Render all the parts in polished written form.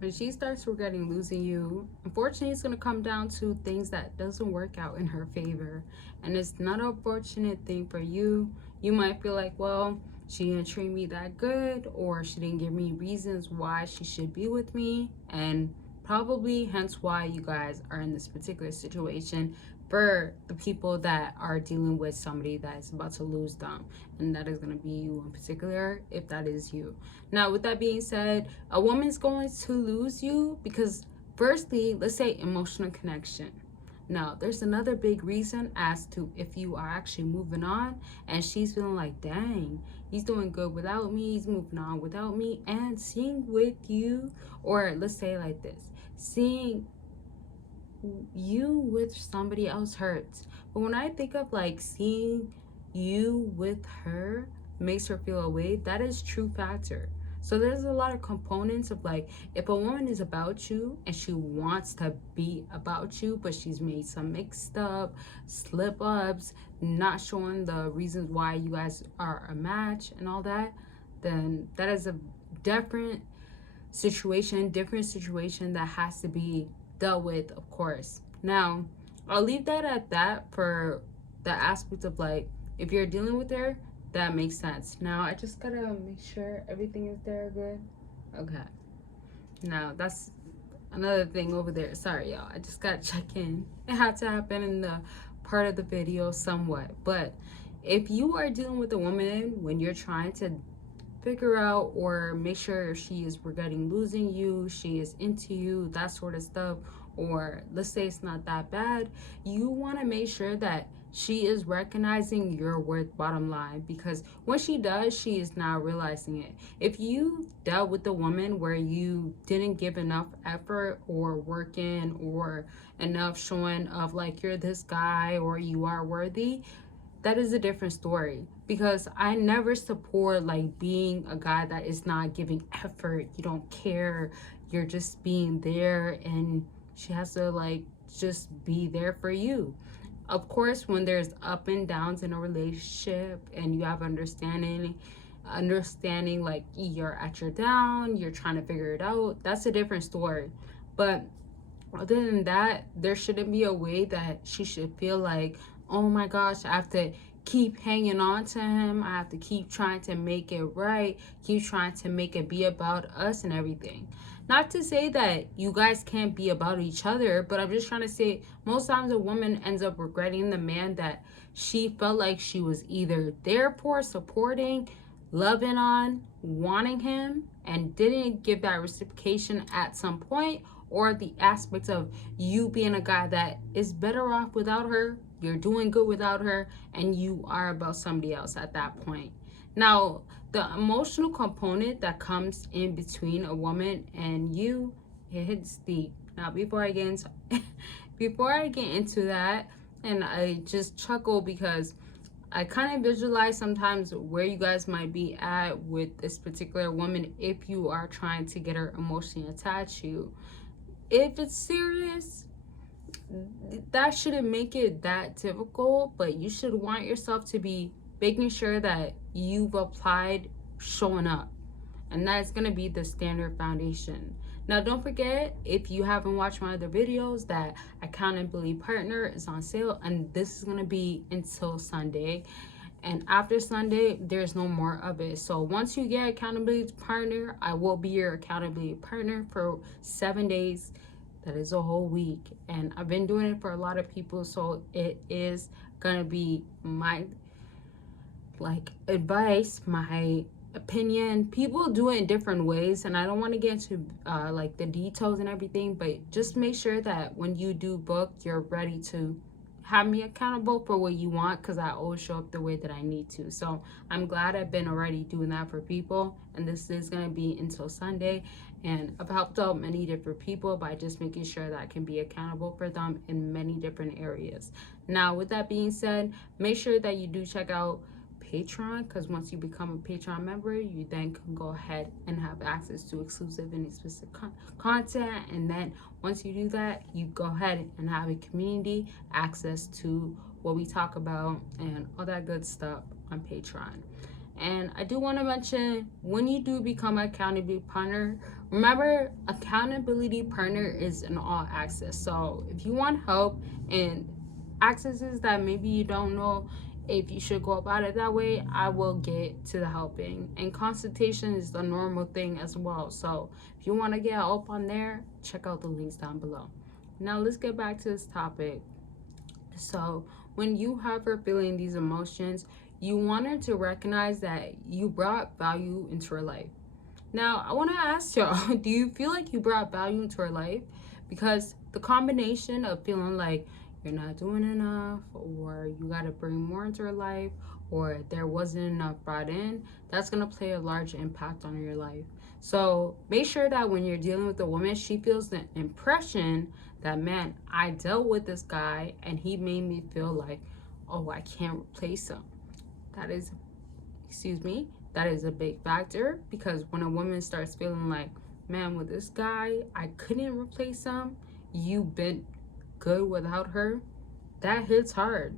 When she starts regretting losing you, unfortunately it's going to come down to things that doesn't work out in her favor. And it's not a fortunate thing for you. You might feel like, well, she didn't treat me that good, or she didn't give me reasons why she should be with me, and probably hence why you guys are in this particular situation for the people that are dealing with somebody that is about to lose them, and that is going to be you in particular if that is you. Now, with that being said, a woman's going to lose you because, firstly, let's say emotional connection. Now, there's another big reason as to if you are actually moving on and she's feeling like, dang, he's doing good without me, he's moving on without me, and seeing with you, or let's say like this, seeing you with somebody else hurts. But when I think of like seeing you with her makes her feel away, that is true factor. So there's a lot of components of like, if a woman is about you and she wants to be about you, but she's made some mixed up slip ups, not showing the reasons why you guys are a match and all that, then that is a different situation that has to be dealt with, of course. Now, I'll leave that at that for the aspect of like, if you're dealing with her, that makes sense. Now, I just gotta make sure everything is there good. Okay. Now, that's another thing over there. Sorry, y'all. I just gotta check in. It had to happen in the part of the video somewhat. But if you are dealing with a woman when you're trying to figure out or make sure she is regretting losing you, she is into you, that sort of stuff, or let's say it's not that bad, you want to make sure that she is recognizing your worth, bottom line, because when she does, she is now realizing it. If you dealt with a woman where you didn't give enough effort or work in or enough showing of like you're this guy or you are worthy, that is a different story, because I never support like being a guy that is not giving effort, you don't care, you're just being there and she has to like just be there for you. Of course, when there's up and downs in a relationship and you have understanding like you're at your down, you're trying to figure it out, that's a different story. But other than that, there shouldn't be a way that she should feel like, oh my gosh, I have to keep hanging on to him, I have to keep trying to make it right, keep trying to make it be about us and everything. Not to say that you guys can't be about each other, but I'm just trying to say most times a woman ends up regretting the man that she felt like she was either there for, supporting, loving on, wanting him, and didn't give that reciprocation at some point, or the aspect of you being a guy that is better off without her, you're doing good without her, and you are about somebody else at that point. Now, the emotional component that comes in between a woman and you, it hits deep. Now, before I get into that, and I just chuckle because I kind of visualize sometimes where you guys might be at with this particular woman if you are trying to get her emotionally attached to you. If it's serious, that shouldn't make it that difficult, but you should want yourself to be making sure that you've applied showing up, and that's going to be the standard foundation. Now, don't forget, if you haven't watched my other videos, that accountability partner is on sale, and this is going to be until Sunday, and after Sunday there's no more of it. So once you get accountability partner, I will be your accountability partner for 7 days. That is a whole week, and I've been doing it for a lot of people, so it is gonna be my like advice, my opinion. People do it in different ways, and I don't want to get into like the details and everything, but just make sure that when you do book, you're ready to have me accountable for what you want, because I always show up the way that I need to. So I'm glad I've been already doing that for people, and this is going to be until Sunday, and I've helped out many different people by just making sure that I can be accountable for them in many different areas. Now, with that being said, make sure that you do check out Patreon, because once you become a Patreon member, you then can go ahead and have access to exclusive and explicit content. And then once you do that, you go ahead and have a community access to what we talk about and all that good stuff on Patreon. And I do want to mention, when you do become an accountability partner, remember, accountability partner is an all access. So if you want help and accesses that maybe you don't know if you should go about it that way, I will get to the helping. And consultation is the normal thing as well. So if you want to get help on there, check out the links down below. Now let's get back to this topic. So when you have her feeling these emotions, you want her to recognize that you brought value into her life. Now, I want to ask y'all, do you feel like you brought value into her life? Because the combination of feeling like you're not doing enough, or you got to bring more into her life, or there wasn't enough brought in, that's going to play a large impact on your life. So make sure that when you're dealing with a woman, she feels the impression that, man, I dealt with this guy and he made me feel like, oh, I can't replace him. That is, that is a big factor, because when a woman starts feeling like, man, with this guy, I couldn't replace him, you've been good without her, that hits hard.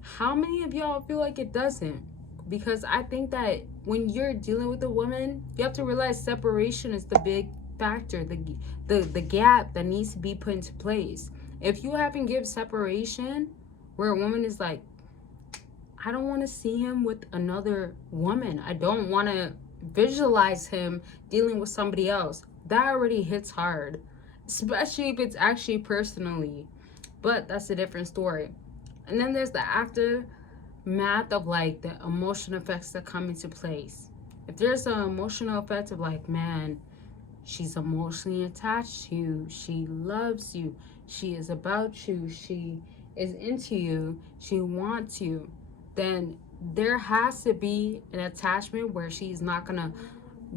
How many of y'all feel like it doesn't? Because I think that when you're dealing with a woman, you have to realize separation is the big factor, the gap that needs to be put into place. If you haven't given separation where a woman is like, I don't want to see him with another woman, I don't want to visualize him dealing with somebody else, that already hits hard, especially if it's actually personally. But that's a different story. And then there's the aftermath of like the emotional effects that come into place. If there's an emotional effect of like, man, she's emotionally attached to you, she loves you, she is about you, she is into you, she wants you, then there has to be an attachment where she's not gonna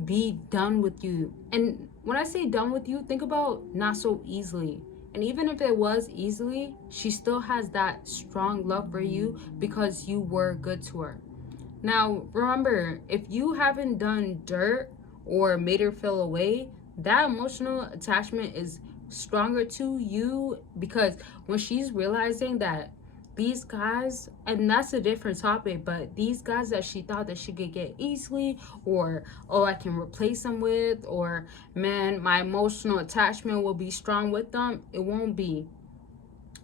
be done with you. And when I say done with you, think about not so easily. And even if it was easily, she still has that strong love for you because you were good to her. Now, remember, if you haven't done dirt or made her feel away, that emotional attachment is stronger to you, because when she's realizing that these guys, and that's a different topic, but these guys that she thought that she could get easily, or, oh, I can replace them with, or, man, my emotional attachment will be strong with them, it won't be.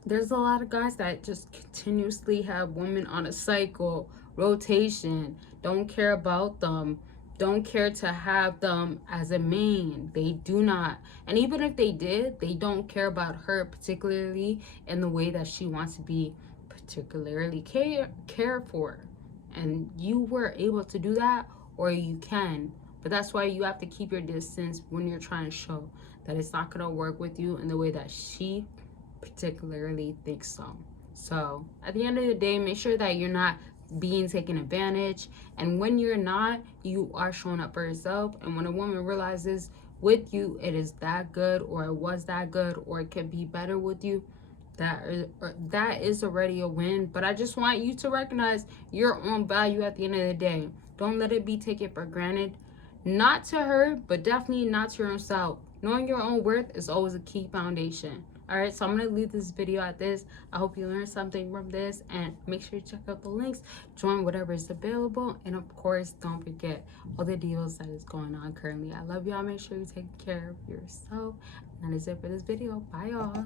There's a lot of guys that just continuously have women on a cycle, rotation, don't care about them, don't care to have them as a main. They do not. And even if they did, they don't care about her particularly in the way that she wants to be particularly care for. And you were able to do that, or you can. But that's why you have to keep your distance when you're trying to show that it's not going to work with you in the way that she particularly thinks so. So at the end of the day, make sure that you're not being taken advantage, and when you're not, you are showing up for yourself. And when a woman realizes with you it is that good, or it was that good, or it could be better with you, that is already a win. But I just want you to recognize your own value at the end of the day. Don't let it be taken for granted, not to her, but definitely not to yourself. Knowing your own worth is always a key foundation. All right, so I'm going to leave this video at this. I hope you learned something from this, and make sure you check out the links, join whatever is available, and of course, don't forget all the deals that is going on currently. I love y'all. Make sure you take care of yourself. And that is it for this video. Bye, y'all.